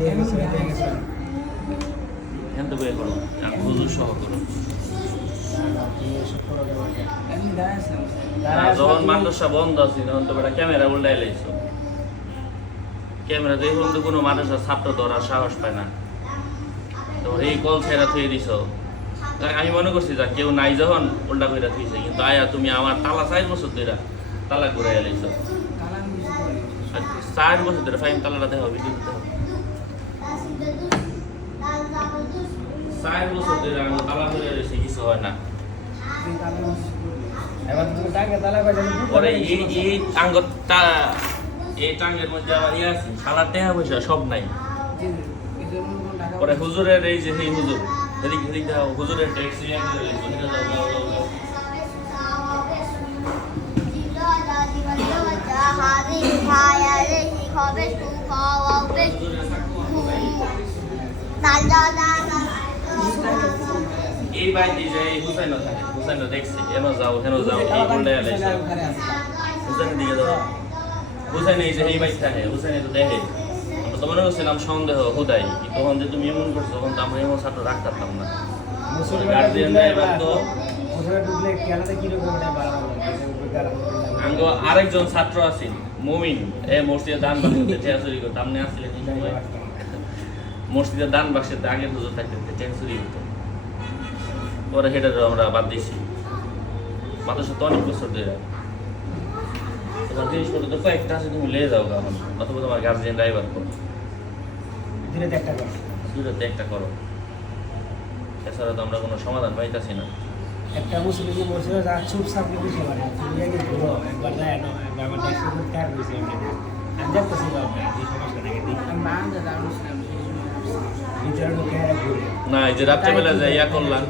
দেখে গেছে এখান থেকে বের করো হুজুর সহ করো। যখন মাদ্রাসা বন্ধ আছে তখন তো বেটা ক্যামেরা উল্টাই লাইছো। ক্যামেরা দেখুন তো কোনো ছাত্র ধরার সাহস পায় না। তো এই কল ছেড়া থুয়ে দিছ। আমি মনে করছি যা কেউ নাই যখন উল্টা করে থুইছে। কিন্তু আয়া তুমি আমার তালা চার বছর ধরে তালা করে এলাইছ চার বছর ধরে ফাইন তালাটা দেখো ভিডিও দিতে হবে। চার বছর ধরে আমি তালা করে এলাইছি কিছু হয় না? এবার তুমি টাকা তালা বাজে পরে এই এই টাঙ্গটা এই টাঙ্গের মধ্যে আবার ইয়ে আছে সালার টেহা পয়সা সব নাই। পরে হুজুরের এই যে এই হুজুর এদিক এদিক দাও হুজুরের ট্যাক্সি এই বাইতে যে এই হুসাইন থাকে হুসাইন দেখছে এন যাও হেন যাও এই গুন্ডা এলাইছে হুসাইনের দিকে যাও হুসাইন এই যে এই বাইতে থাকে হুসাইন তো দেখে। আমরা তো মনে করছিলাম সন্দেহ হুদাই। তখন যে তুমি এমন করছ তখন তো আমরা এমন ছাত্র না। এবার তো আঙ্গ আরেকজন ছাত্র আছেন মুমিন। এ মসজিদে দান চুরি সময়? মসজিদে দান বাক্সে আগে হুজুর থাকতে টেয়া চুরি করতো পরে সেটা আমরা বাদ দিয়েছি। মাদ্রাসা তো অনেক বছর ধরে। তোমার জিনিসপত্র তো কয়েকটা আছে তুমি লেয়ে যাও এখন অথবা তোমার গার্জিয়ান ড্রাইভার করো। ধীরে একটা কর একটা করো এছাড়া তো আমরা কোনো সমাধান পাইতাছি না। একটা মুসলিম বলছিল যা চুপ মানে তুমি আগে ঘুরো একবার যায় না একবার আমার আমি আমি দেখতেছি না এই দেখি ঘুরে না এই যে রাত্রেবেলা যে ইয়া করলাম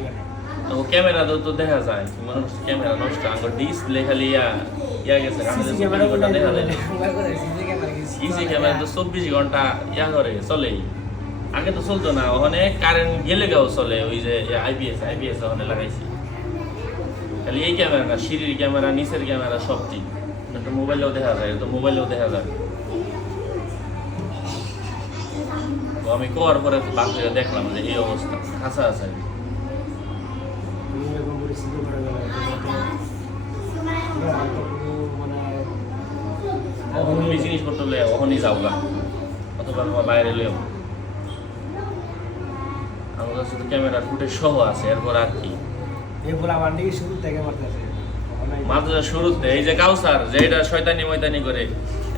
ক্যামেরা তো দেখা যায়। ক্যামেরা নষ্ট আঙ্গুর ডিসপ্লে খালি ইয়া ইয়া গেছে দেখা যায়। ইসি ক্যামেরা তো চব্বিশ ঘণ্টা ইয়া করে চলে আগে তো চলতো না ওখানে কারেন্ট গেলে গাও চলে ওই যে আইপিএস আইপিএস ওখানে লাগাইছি। খালি এই ক্যামেরা না সিঁড়ির ক্যামেরা নিচের ক্যামেরা সব ঠিক। মোবাইলেও দেখা যায় তো মোবাইলেও দেখা যায়। আমি কোয়ার পরে বাদ দেখলাম যে এই অবস্থা, খাঁচা আছে তুমি জিনিসপত্র যাও গা অথবা তোমার বাইরে আমার কাছে তো ক্যামেরা ফুটেজ সহ আছে, এরপর আর কি। মাদ্রাসা শুরুতে এই যে কাউসার যে এটা শয়তানি ময়তানি করে,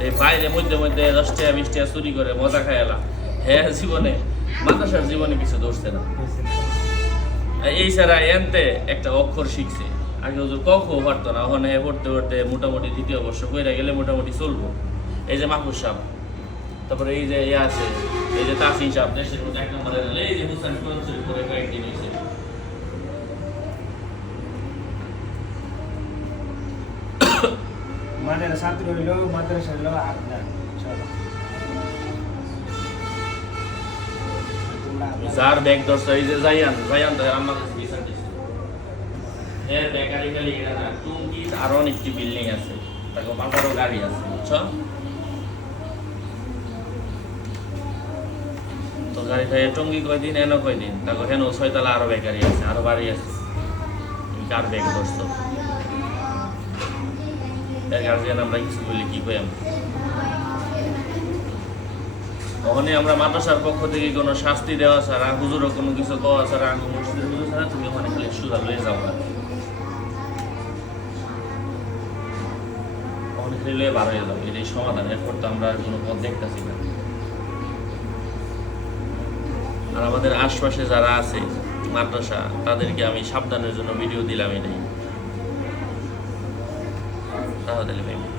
এই বাইরে মধ্যে মধ্যে দশ টাকা বিশ চুরি করে মজা খায় এলা। হ্যাঁ জীবনে, মাদ্রাসার জীবনে কিছু ধরছে না। এই ছাড়া এনতে একটা অক্ষর শিখছে। আগে হুজুর কখও পারতো না ওখানে পড়তে পড়তে মোটামুটি দ্বিতীয় বর্ষ কইরা গেলে মোটামুটি চলবো। এই যে মাহফুজ সাহ তারপরে এই যে ইয়ে আছে, এই যে তাসিন সাহ দেশের মধ্যে এক নম্বরে এই যে হুসাইন কনসুল করে কয়েকদিন হয়েছে। মানে ছাত্র হইল মাদ্রাসা হইল আপনার যার ব্যাগ ধরছে, এই যে জাইয়ান জাইয়ান তো আমার এর বেকারি এটা না টুঙ্গি আরও অনেকটি বিল্ডিং আছে। তারপর বাবারও গাড়ি আছে, বুঝছ? তো গাড়ি খাই টঙ্গি কয়দিন এনো কয়দিন তারপর হেন ছয়তলা আরও বেকারি আছে, আরও বাড়ি আছে। কার ব্যাগ ধরছো? এর গার্জিয়ান আমরা কিছু বলি, কি কই আমরা ওখানে আমরা মাদ্রাসার পক্ষ থেকে কোনো শাস্তি দেওয়া ছাড়া, হুজুরও কোনো কিছু দেওয়া ছাড়া, আমি মসজিদের হুজুর ছাড়া তুমি ওখানে খালি সুদা লয়ে যাও না। ওখানে খালি লয়ে বার হয়ে যাও, এটাই সমাধান। এরপর তো আমরা আর কোনো পথ দেখতেছি না। আর আমাদের আশপাশে যারা আছে, মাদ্রাসা, তাদেরকে আমি সাবধানের জন্য ভিডিও দিলাম এটাই। তাহলে ভাই।